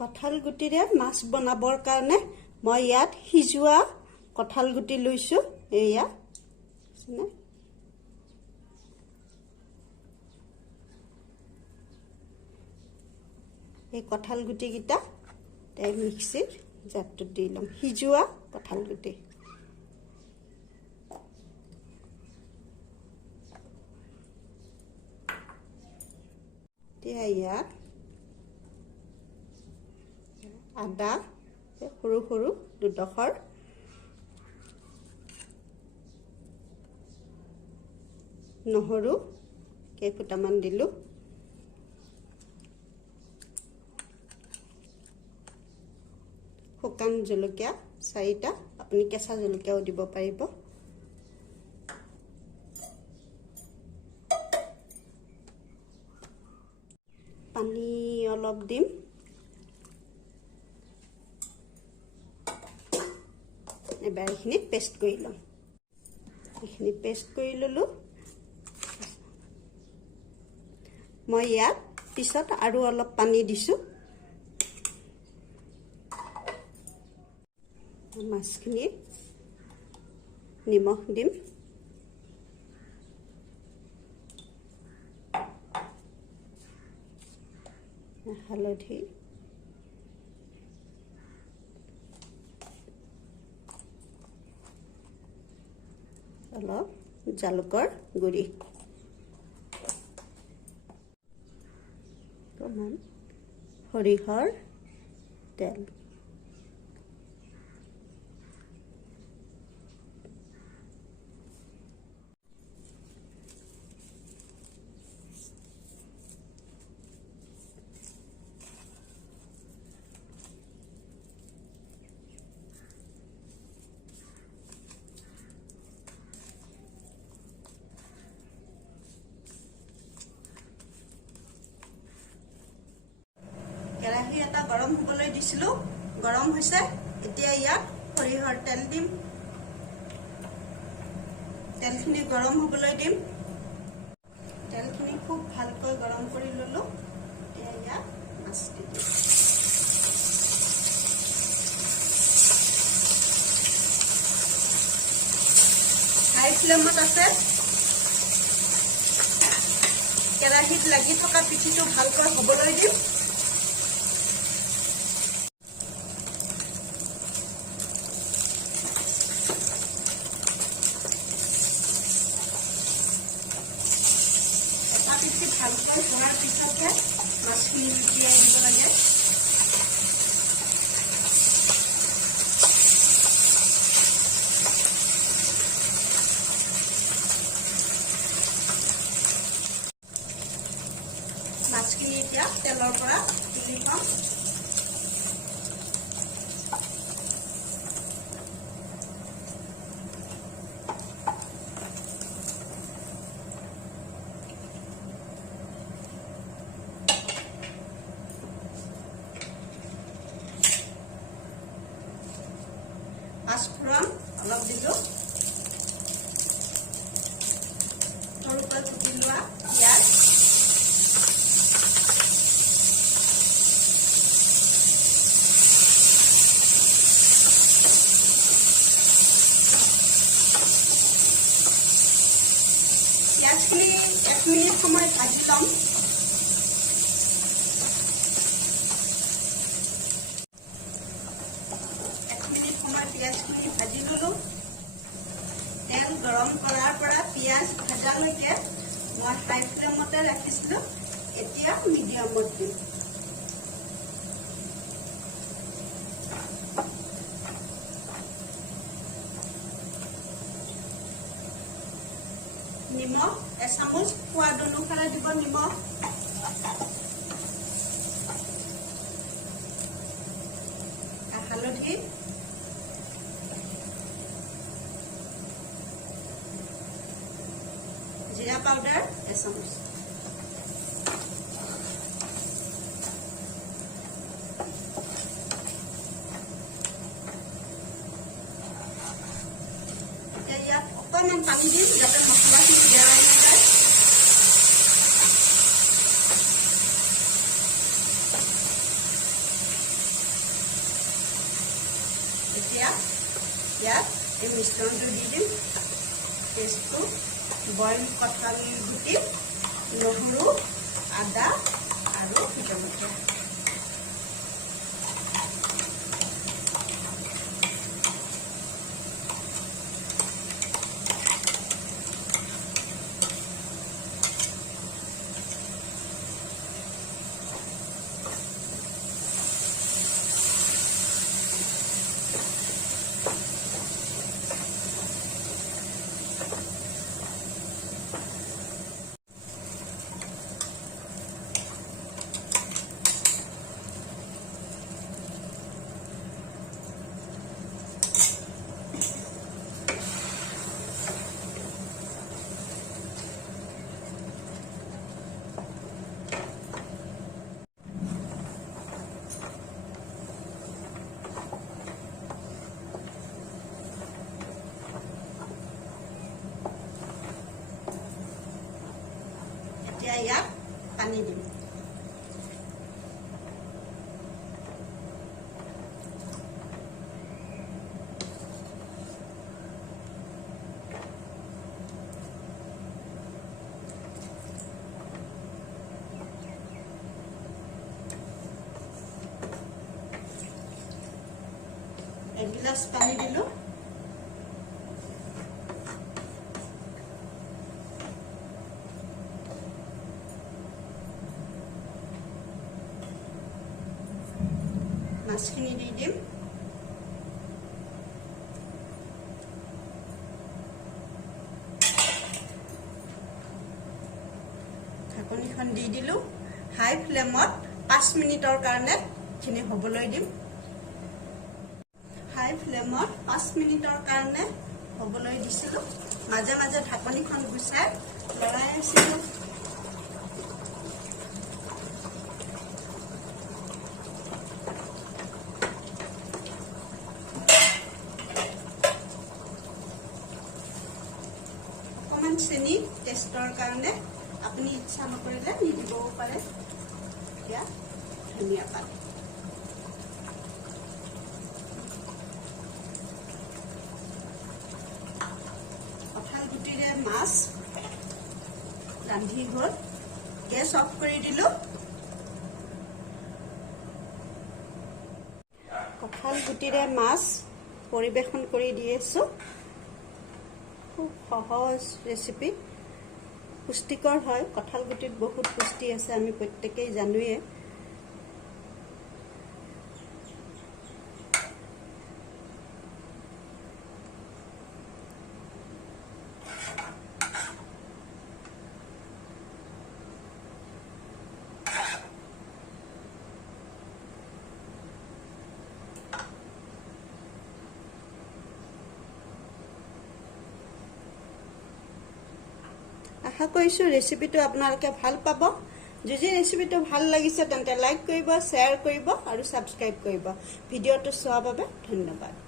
কঁঠাল গুটিৰে মাছ বনাবৰ কাৰণে মই ইয়াত সিজোৱা কঁঠাল গুটি লৈছো। এয়া এই কঁঠাল গুটিকেইটা মিক্সিৰ জাৰটোত দি ল'ম। সিজোৱা কঁঠাল গুটি ইয়াত আদা সৰু সৰু দুডোখৰ, নহৰু কেইফুটামান দিলো, শুকান জলকীয়া 4টা, আপুনি কেঁচা জলকীয়াও দিব পাৰিব। পানী অলপ দিম। এবাৰ এইখিনি পেষ্ট কৰি ল'ম। এইখিনি পেষ্ট কৰি ল'লো। মই ইয়াত পিছত আৰু অলপ পানী দিছো। মাছখিনি নিমখ দিম, হালধি, অলপ জালুকৰ গুড়ি, অকণমান সৰিয়হৰ তেল, কেৰাহী এটা গৰম হ'বলৈ দিছিলো। গৰম হৈছে। এতিয়া ইয়াত সৰিয়হৰ তেল দিম। তেলখিনি গৰম হ'বলৈ দিম। তেলখিনি খুব ভালকৈ গৰম কৰি ল'লো। এতিয়া ইয়াত মাছ দি দিম। হাই ফ্লেমত আছে। কেৰাহীত লাগি থকা পিঠিটো ভালকৈ হ'বলৈ দিম। ভালকৈ হোৱাৰ পিছতহে মাছখিনি লুটিয়াই দিব লাগে। মাছখিনি এতিয়া তেলৰ পৰা তুলি ল'ম। পাঁচফোৰণ অলপ দিলো, সৰুকৈ কুটি লোৱা পিঁয়াজ, পিঁয়াজখিনি 1 মিনিট সময় ভাজি ল'ম। পিঁয়াজখিনি ভাজি ল'লো। তেল গৰম কৰাৰ পৰা পিঁয়াজ ভাজালৈকে মই হাই ফ্লেমতে ৰাখিছিলো। এতিয়া মিডিয়ামত দিম। নিমখ এচামুচ সোৱাদ অনুসাৰে দিব। নিমখ হালধি, জিৰা পাউডাৰ এচামুচ, এতিয়া ইয়াত অকণমান পানী দিম যাতে মছলাখিনি বেয়া হৈ যায়। এতিয়া ইয়াত এই মিশ্ৰণটো দি দিম। পেষ্টটো বইল কঁঠাল গুটি, নহৰু, আদা আৰু জলকীয়া। এতিয়া ইয়াত পানী দিম। এগিলাস পানী দিলো। মাছখিনি দি দিম। ঢাকনিখন দি দিলো। হাই ফ্লেমত 5 মিনিটৰ কাৰণে খিনি হ'বলৈ দিম। হাই ফ্লেমত 5 মিনিটৰ কাৰণে হ'বলৈ দিছিলো। মাজে মাজে ঢাকনিখন গুচাই লৰাই আছিলো। অকমান চেনি টেষ্টৰ কাৰণে আপুনি ইচ্ছা নকৰিলে নিদিবও পাৰে। এতিয়া ধনিয়া পাত, কঁঠাল গুটিৰে মাছ ৰান্ধি হ'ল। গেছ অফ কৰি দিলো। কঁঠাল গুটিৰে মাছ পৰিবেশন কৰি দি আছো। খুব সহজ ৰেচিপি, পুষ্টিকৰ হয়। কঁঠাল গুটিত বহুত পুষ্টি আছে, আমি প্ৰত্যেকেই জানোৱে। আশা কৰিছো ৰেচিপিটো আপোনালোকে ভাল পাব। যদি ৰেচিপিটো ভাল লাগিছে তেন্তে লাইক কৰিব, শ্বেয়াৰ কৰিব আৰু ছাবস্ক্ৰাইব কৰিব। ভিডিঅ'টো চোৱাৰ বাবে ধন্যবাদ।